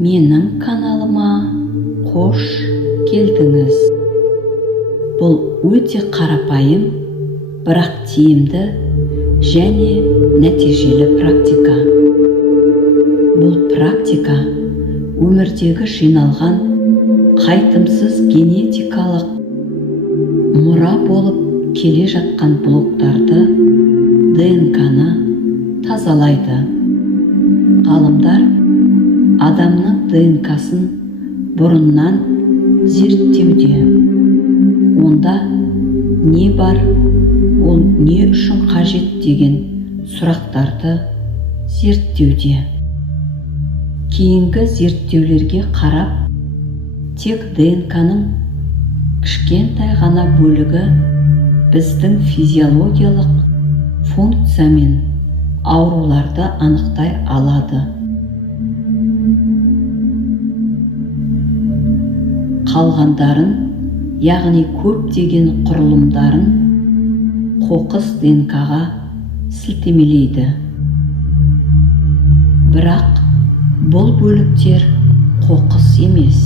Менің каналыма қош келдіңіз. Бұл өте қарапайым, бірақ тиімді және нәтижелі практика. Бұл практика өмірдегі жиналған қайтымсыз генетикалық мұра болып келе жатқан блоктарды, ДНК-ны тазалайды. Ғалымдар адамның ДНК-сын бұрыннан зерттеуде. Онда не бар, ол не үшін қажет деген сұрақтарды зерттеуде. Кейінгі зерттеулерге қарап, тек ДНК-ның кішкентай ғана бөлігі біздің физиологиялық функциямен ауруларды анықтай алады. Қалғандарын, яғни көптеген құрылымдарын қоқыс ДНК-ға сілтемелейді. Бірақ бұл бөліктер қоқыс емес.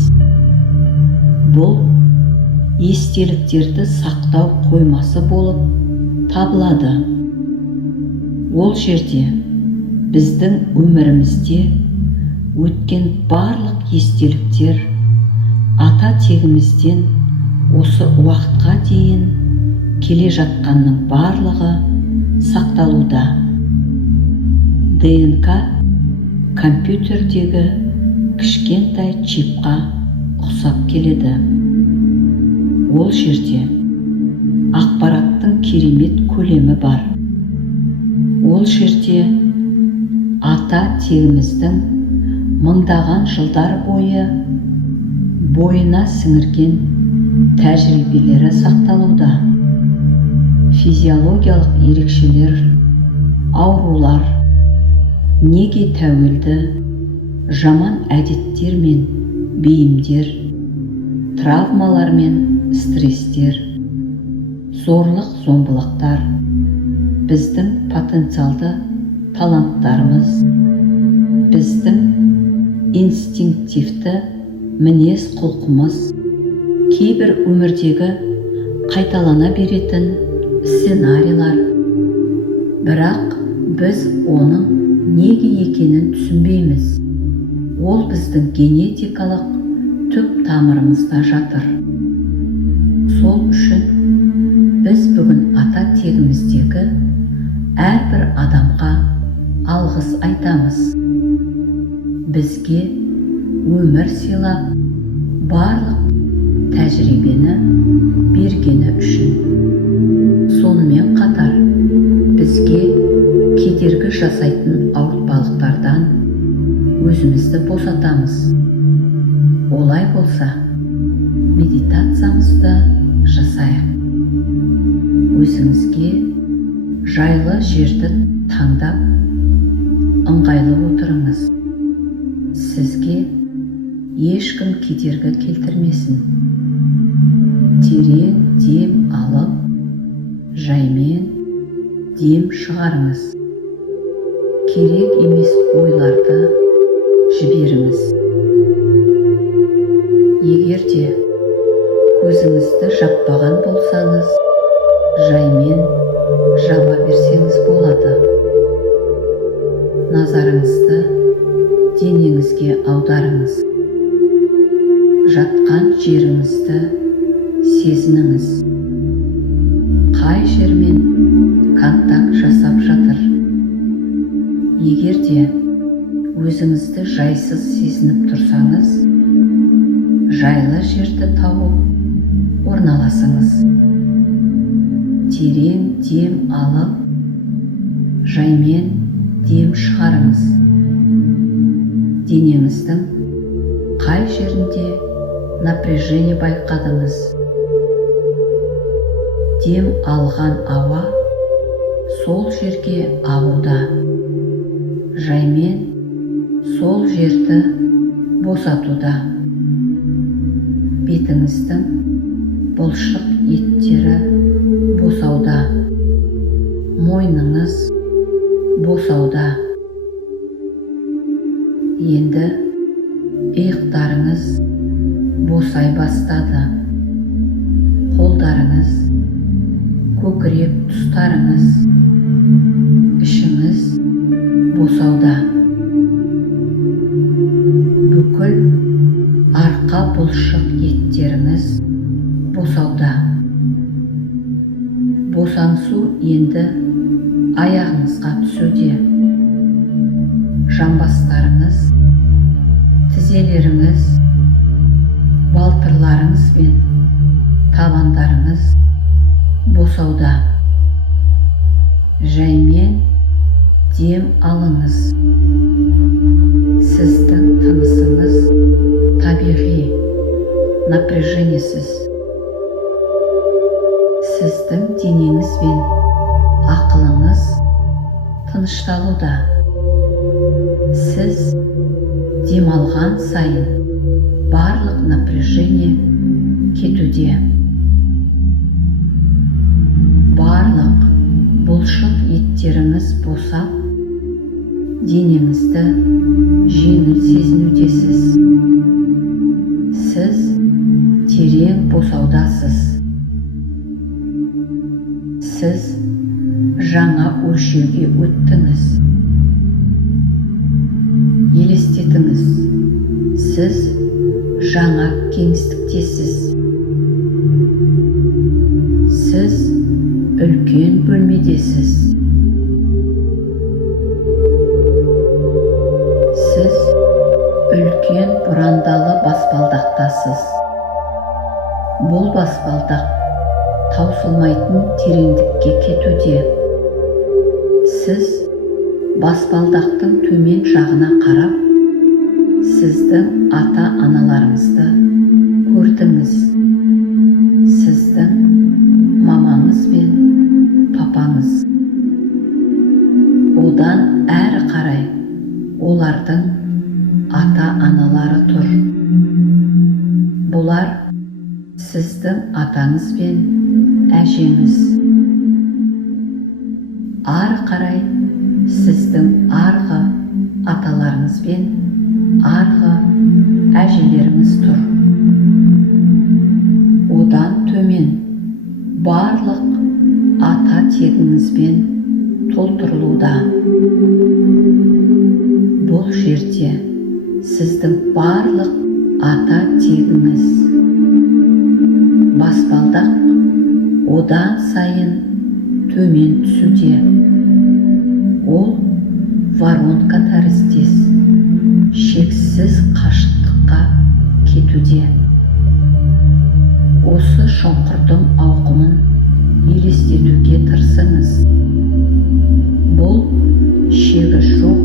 Бұл естеліктерді сақтау қоймасы болып табылады. Ол жерде біздің өмірімізде өткен барлық естеліктер ата тегімізден осы уақытқа дейін келе жатқанның барлығы сақталуда. ДНК компьютердегі кішкентай чипқа ұқсап келеді. Ол жерде ақпараттың керемет көлемі бар. Ол жерде ата тегіміздің мыңдаған жылдар бойына сіңірген тәжірибелері сақталуда. Физиологиялық ерекшелер, аурулар, неге тәуелді, жаман әдеттер мен бейімдер, травмалар мен стресстер, зорлық-зомбылықтар, біздің потенциалды таланттарымыз, біздің инстинктивті мінез құлқымыз, кейбір өмірдегі қайталана беретін сценарийлар. Бірақ біз оның неге екенін түсінбейміз. Ол біздің генетикалық түп тамырымызда жатыр. Сол үшін біз бүгін ата тегіміздегі әрбір адамға алғыс айтамыз. Бізге өмір сыйлап, барлық тәжірибені бергені үшін. Сонымен қатар бізге кедергі жасайтын ауыртпалықтардан өзімізді босатамыз. Олай болса, медитациямызды жасайық. Өзіңізге жайлы жерді таңдап, ыңғайлы отырыңыз. Сізге ешкім кедергі келтірмесін. Терең дем алып, жаймен дем шығарыңыз. Керек емес ойларды жіберіңіз. Егер де көзіңізді жаппаған болсаңыз, жаймен жаба берсеңіз болады. Назарыңызды денеңізге аударыңыз. Жатқан жеріңізді сезініңіз. Қай жермен контакт жасап жатыр? Егер де өзіңізді жайсыз сезініп тұрсаңыз, жайлы жерді тауып орналасыңыз. Терең дем алып, жаймен дем шығарыңыз. Денеңіздің қай жерінде напряжение байқадыңыз? Дем алған ауа сол жерге ағуда. Жаймен сол жерді босатуда. Бетіңіздің бұлшық еттері босауда. Мойныңыз босауда. Енді иықтарыңыз босай бастады. Қолдарыңыз, көкірек тұстарыңыз, ішіңіз босауда. Бүкіл арқа бұлшық еттеріңіз босауда. Босаңсу енді аяғыңызға түсуде. Жамбастарыңыз, тізелеріңіз, балтырларыңыз бен табандарыңыз босауда. Жаймен дем алыңыз. Сіздің тынысыңыз табиғи, напряжениесіз. Сіздің денеңіз бен ақылыңыз тынышталуда. Сіз демалған сайын барлық напряжение кетуде. Барлық бұлшық еттеріңіз босап, денеңізді жеңіл сезінудесіз. Сіз терең босаудасыз. Сіз жаңа өлшеуге өттіңіз. Елестетіңіз, сіз жаңа кеңістіктесіз. Сіз үлкен бөлмедесіз. Сіз үлкен бұрандалы баспалдақтасыз. Бұл баспалдақ таусылмайтын тереңдікке кетуде. Сіз баспалдақтың төмен жағына қарап, сіздің ата-аналарыңызды көрдіңіз. Сіздің мамаңыз бен папаңыз. Одан әрі қарай олардың ата-аналары тұр. Бұлар сіздің атаңыз бен әжеңіз. Ары қарай сіздің арғы аталарыңыз бен арғы әжелеріңіз тұр. Одан төмен барлық ата тегіңізбен толтырылуда. Бұл жерде сіздің барлық ата тегіңіз. Баспалдақ одан сайын төмен түсуде. Ол воронка тәріздес, шексіз қашықтыққа кетуде. Осы шұңқырдың ауқымын елестетуге тырысыңыз. Бұл шегі жоқ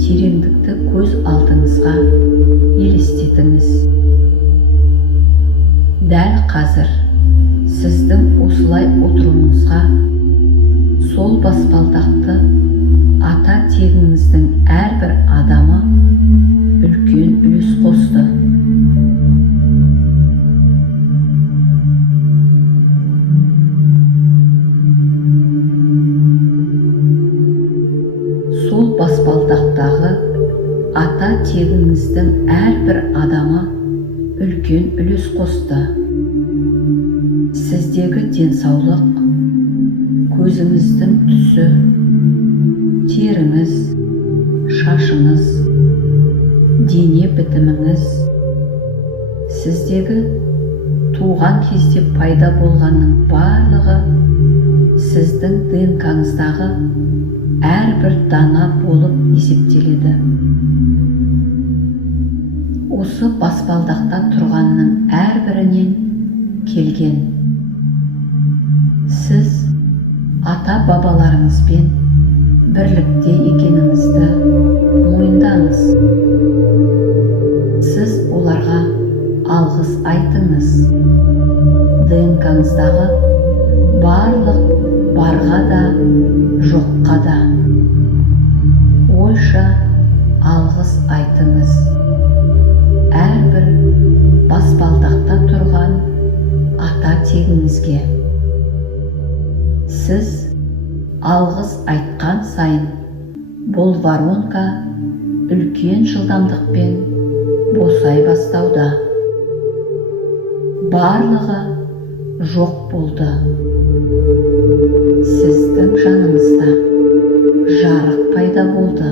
тереңдікті көз алдыңызға елестетіңіз. Дәл қазір сіздің осылай отыруыңызға сол баспалдақты ата тегіңіздің әрбір адамы үлкен үлес қосты. Сол баспалдақтағы ата тегіңіздің әрбір адамы үлкен үлес қосты. Сіздегі денсаулық, көзіңіздің түсі, теріңіз, шашыңыз, дене бітіміңіз, сіздегі туған кезде пайда болғанның барлығы сіздің ДНК-ңыздағы әрбір дана болып есептеледі. Осы баспалдақта тұрғанның әрбірінен келген. Сіз ата-бабаларыңызбен бірлікте екеніңізді мойындаңыз. Сіз оларға алғыс айтыңыз. ДНК-ңыздағы барлық барға да, жоққа да. Ойша алғыс айтыңыз. Әрбір баспалдақта тұрған ата тегіңізге. Сіз алғыс айтқан сайын бұл воронка үлкен жылдамдықпен босай бастауда. Барлығы жоқ болды. Сіздің жаныңызда жарық пайда болды.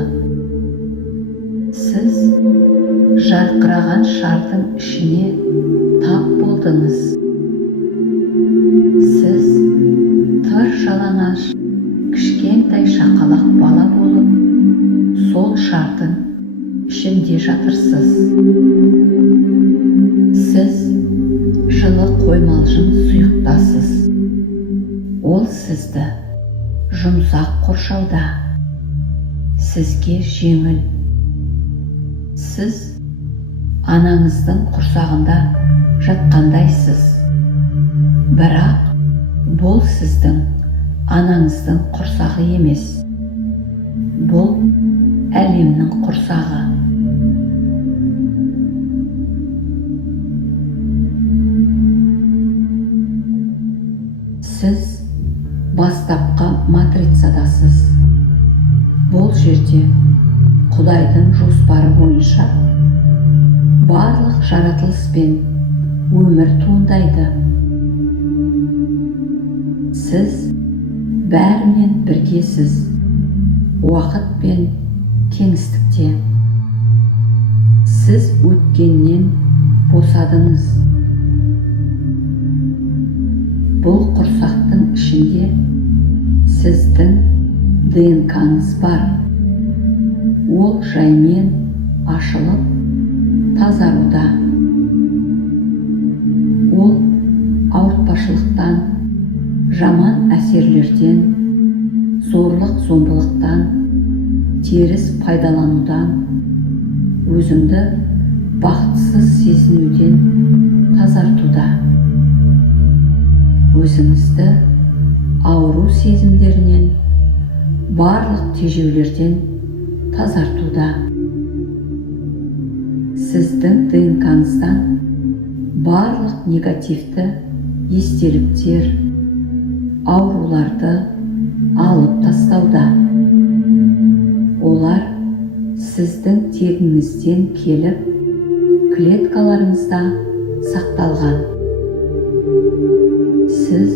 Сіз жарқыраған шардың ішіне тап болдыңыз. Сіз тыр жалаңаш кішкентай шақалақ бала болып, сол шардың ішінде жатырсыз. Сіз жылы қоймалжың сұйықтасыз. Ол сізді жұмсақ қоршауда. Сізге жеңіл. Сіз анаңыздың құрсағында жатқандайсыз. Бірақ бұл сіздің анаңыздың құрсағы емес. Бұл әлемнің құрсағы. Сіз бастапқы матрицадасыз. Бұл жерде Құдайдың жоспары бойынша барлық жаратылыс пен өмір туындайды. Сіз бәрімен біргесіз, уақыт пен кеңістікте. Сіз өткеннен босадыңыз. Бұл құрсақтың ішінде сіздің ДНК-ңыз бар. Ол жаймен ашылып, тазаруда. Ол ауыртпашылықтан, жаман әсерлерден, зорлық-зомбылықтан, теріс пайдаланудан, өзіңді бақытсыз сезінуден тазартуда. Өзіңізді ауру сезімдерінен, барлық тежеулерден тазартуда. Сіздің ДНК-ңыздан барлық негативті естеліктер, ауруларды алып тастауда. Олар сіздің тегіңізден келіп, клеткаларыңызда сақталған. Сіз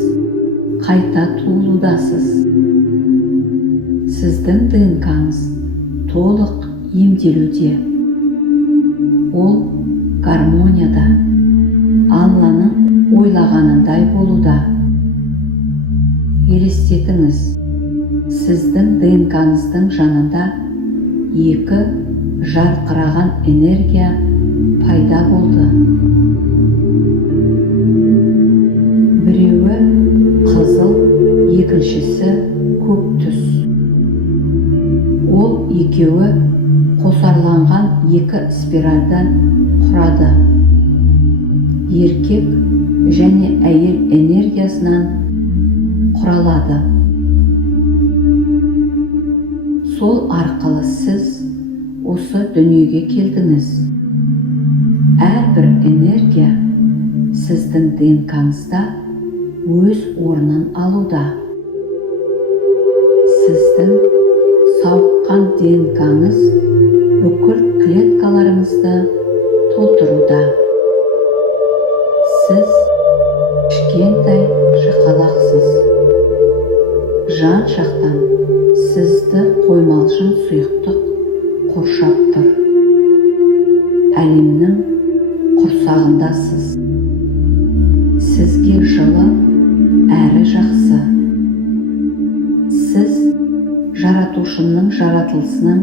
қайта туылудасыз. Сіздің ДНК-ңыз толық емделуде. Ол гармонияда, Алланың ойлағанындай болуда. Елестетіңіз, сіздің ДНК-ңыздың жанында екі жарқыраған энергия пайда болды. Біреуі қызыл, екіншісі көк түс. Ол екеуі қосарланған екі спиральдан құрады. Еркек және әйел энергиясынан құралады. Сол арқылы сіз осы дүниеге келдіңіз. Әрбір энергия сіздің ДНК-ңызда өз орнын алуда. Сіздің сауыққан ДНК-ңыз бүкіл клеткаларыңызды толтыруда. Сіз кішкентай шақалақсыз. Жан жақтан сізді қоймалжың сұйықтық қоршап тұр. Әлемнің құрсағындасыз. Сізге жылы әрі жақсы. Сіз жаратушының жаратылысының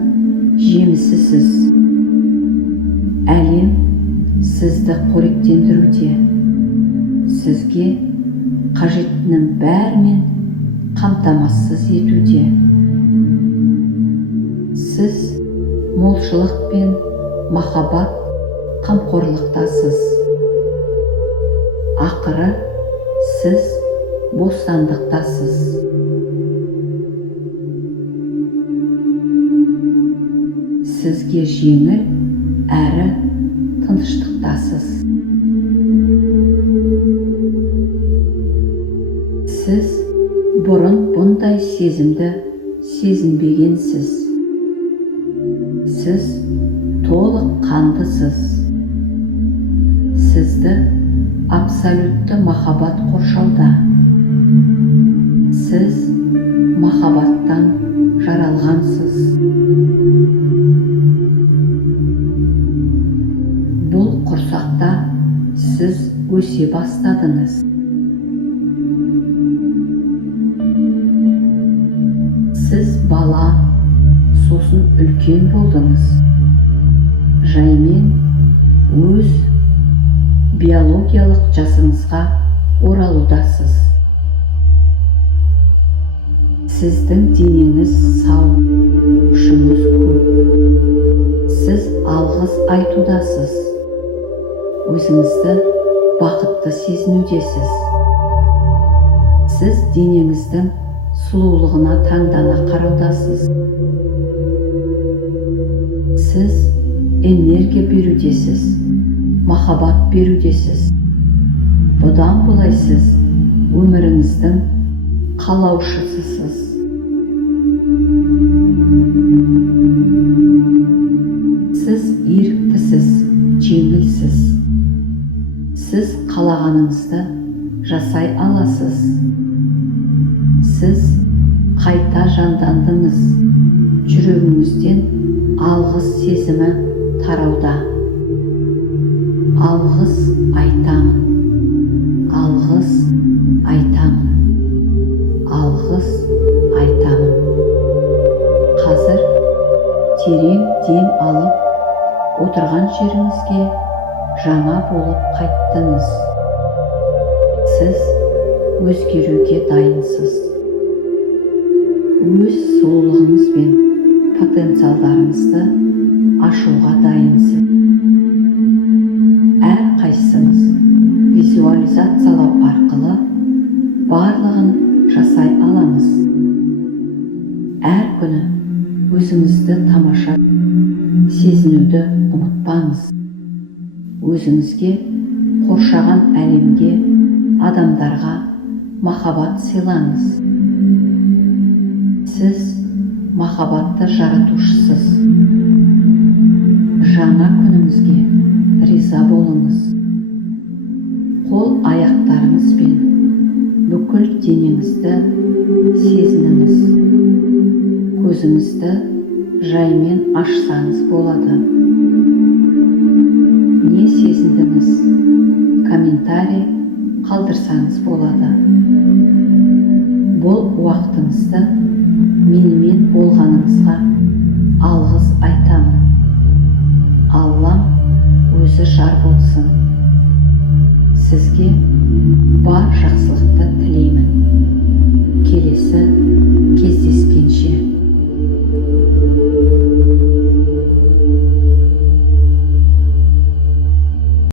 жемісісіз. Әлем сізді қоректендіруде. Сізге қажеттінің бәрімен қамтамасыз етуде. Сіз молшылық пен махаббат қамқорлықтасыз. Ақыры сіз бостандықтасыз. Сізге жеңіл әрі тыныштықтасыз. Сіз бұрын бұндай сезімді сезінбегенсіз. Сіз толық қандысыз. сізді абсолютті махаббат қоршауда. Сіз махаббаттан жаралғансыз. Бұл құрсақта сіз өсе бастадыңыз. Сіз бала, сосын үлкен болдыңыз. Жаймен өз биологиялық жасыңызға оралудасыз. Сіздің денеңіз сау, күшіңіз көп. Сіз алғыс айтудасыз. Өзіңізді бақытты сезінудесіз. Сіз денеңіздің сұлулығына таңдана қараудасыз. Сіз энергия берудесіз, махаббат берудесіз. Бұдан былай сіз өміріңіздің қалаушысысыз. Сіз еріктісіз, жеңілсіз. Сіз қалағаныңызды жасай аласыз. Сіз қайта жандандыңыз. Жүрегіңізден алғыс сезімі тарауда. Алғыс айтамын. Алғыс айтамын. Алғыс айтамын. Қазір терең дем алып, отырған жеріңізге жаңа болып қайттыңыз. Сіз өзгеруге дайынсыз. Өз сұлулығыңыз бен потенциалдарыңызды ашуға дайынсыз. Әрқайсымыз визуализациялау арқылы барлығын жасай аламыз. Әр күні өзіңізді тамаша сезінуді ұмытпаңыз. Өзіңізге, қоршаған әлемге, адамдарға махаббат сыйлаңыз. Сіз махаббатты жаратушысыз. Жаңа күніңізге риза болыңыз. Қол аяқтарыңыз бен бүкіл денеңізді сезініңіз. Көзіңізді жаймен ашсаңыз болады. Не сезіндіңіз? Комментарий қалдырсаңыз болады. Бұл уақытыңызды менімен болғаныңызға алғыс айтамын. Аллам өзі жар болсын. Сізге бар жақсылықты тілеймін.